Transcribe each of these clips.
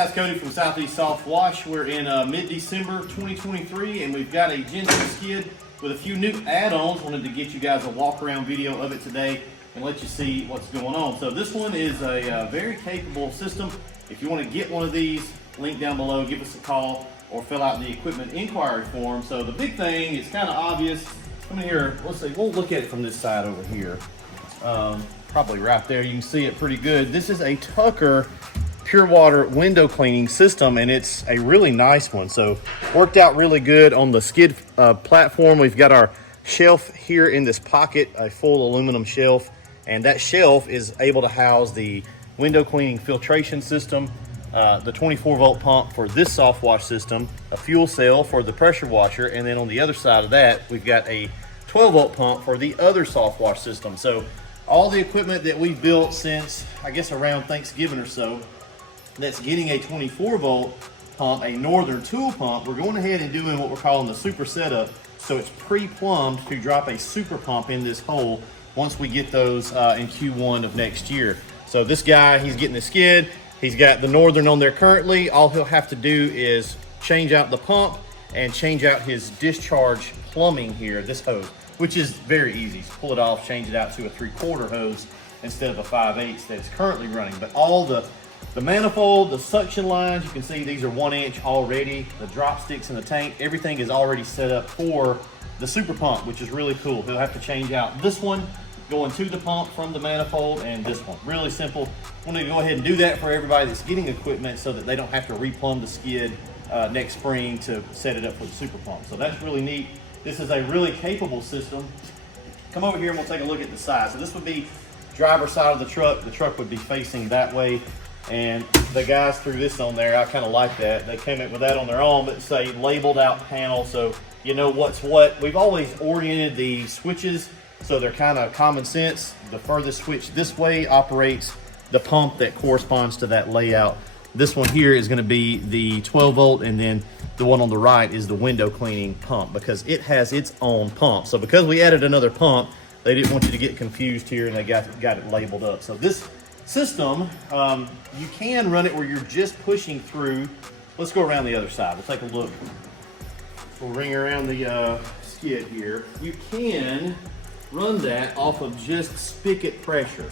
guys, Cody from Southeast Softwash. We're in mid-December 2023, and we've got a GEN2 skid with a few new add-ons. Wanted to get you guys a walk-around video of it today and let you see what's going on. So this one is a very capable system. If you want to get one of these, link down below, give us a call, or fill out the equipment inquiry form. So the big thing, it's kind of obvious. Come in here, let's see, we'll look at it from this side over here. Probably right there, you can see it pretty good. This is a Tucker pure water window cleaning system, and it's a really nice one. So worked out really good on the skid platform. We've got our shelf here in this pocket, a full aluminum shelf, and that shelf is able to house the window cleaning filtration system, the 24-volt pump for this Softwash system, a fuel cell for the pressure washer, and then on the other side of that, we've got a 12-volt pump for the other Softwash system. So all the equipment that we've built since, I guess, around Thanksgiving or so, that's getting a 24-volt pump, a Northern tool pump, we're going ahead and doing what we're calling the super setup. So it's pre-plumbed to drop a super pump in this hole once we get those in Q1 of next year. So this guy, he's getting the skid. He's got the Northern on there currently. All he'll have to do is change out the pump and change out his discharge plumbing here, this hose, which is very easy. Just pull it off, change it out to a 3/4 hose instead of a 5/8 that's currently running. But all the manifold, the suction lines, you can see these are 1 inch already. The drop sticks in the tank, everything is already set up for the super pump, which is really cool. He'll have to change out this one going to the pump from the manifold, and this one. Really simple. I'm gonna go ahead and do that for everybody that's getting equipment so that they don't have to replumb the skid next spring to set it up for the super pump. So that's really neat. This is a really capable system. Come over here and we'll take a look at the side. So this would be driver's side of the truck. The truck would be facing that way. And the guys threw this on there. I kind of like that. They came up with that on their own, but it's a labeled out panel, so you know what's what. We've always oriented the switches so they're kind of common sense. The furthest switch this way operates the pump that corresponds to that layout. This one here is going to be the 12-volt, and then the one on the right is the window cleaning pump because it has its own pump. So because we added another pump, they didn't want you to get confused here, and they got it labeled up. So this system, you can run it where you're just pushing through. Let's go around the other side. We'll take a look. We'll ring around the skid here. You can run that off of just spigot pressure.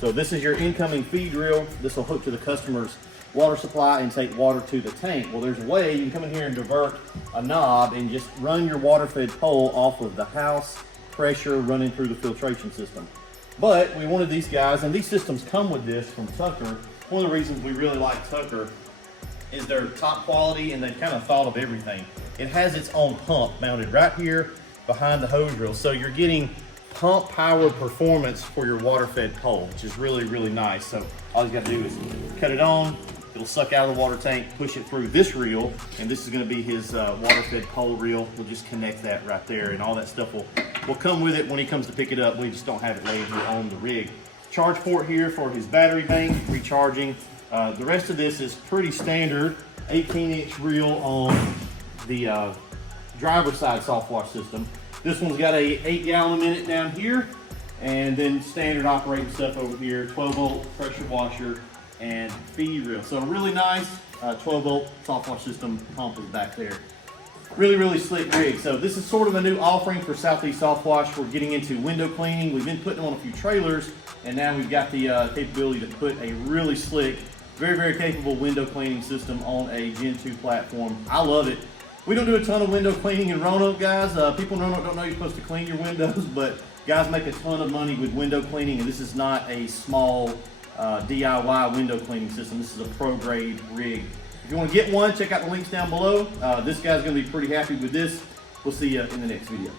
So this is your incoming feed reel. This will hook to the customer's water supply and take water to the tank. Well, there's a way you can come in here and divert a knob and just run your water fed pole off of the house pressure running through the filtration system. But we wanted these guys, and these systems come with this from Tucker. One of the reasons we really like Tucker is their top quality, and they've kind of thought of everything. It has its own pump mounted right here behind the hose reel. So you're getting pump power performance for your water fed pole, which is really, really nice. So all you got to do is cut it on. It'll suck out of the water tank, push it through this reel, and this is going to be his water fed pole reel. We'll just connect that right there, and all that stuff will come with it when he comes to pick it up. We just don't have it laid here on the rig. Charge port here for his battery bank, recharging. The rest of this is pretty standard 18-inch reel on the driver's side Softwash system. This one's got a 8-gallon a minute down here, and then standard operating stuff over here, 12-volt pressure washer and feed reel. So really nice 12-volt Softwash system pump is back there. Really, really slick rig. So this is sort of a new offering for Southeast Softwash. We're getting into window cleaning. We've been putting on a few trailers, and now we've got the capability to put a really slick, very, very capable window cleaning system on a GEN2 platform. I love it. We don't do a ton of window cleaning in Roanoke, guys. People in Roanoke don't know you're supposed to clean your windows, but guys make a ton of money with window cleaning, and this is not a small DIY window cleaning system. This is a pro-grade rig. If you want to get one, check out the links down below. This guy's going to be pretty happy with this. We'll see you in the next video.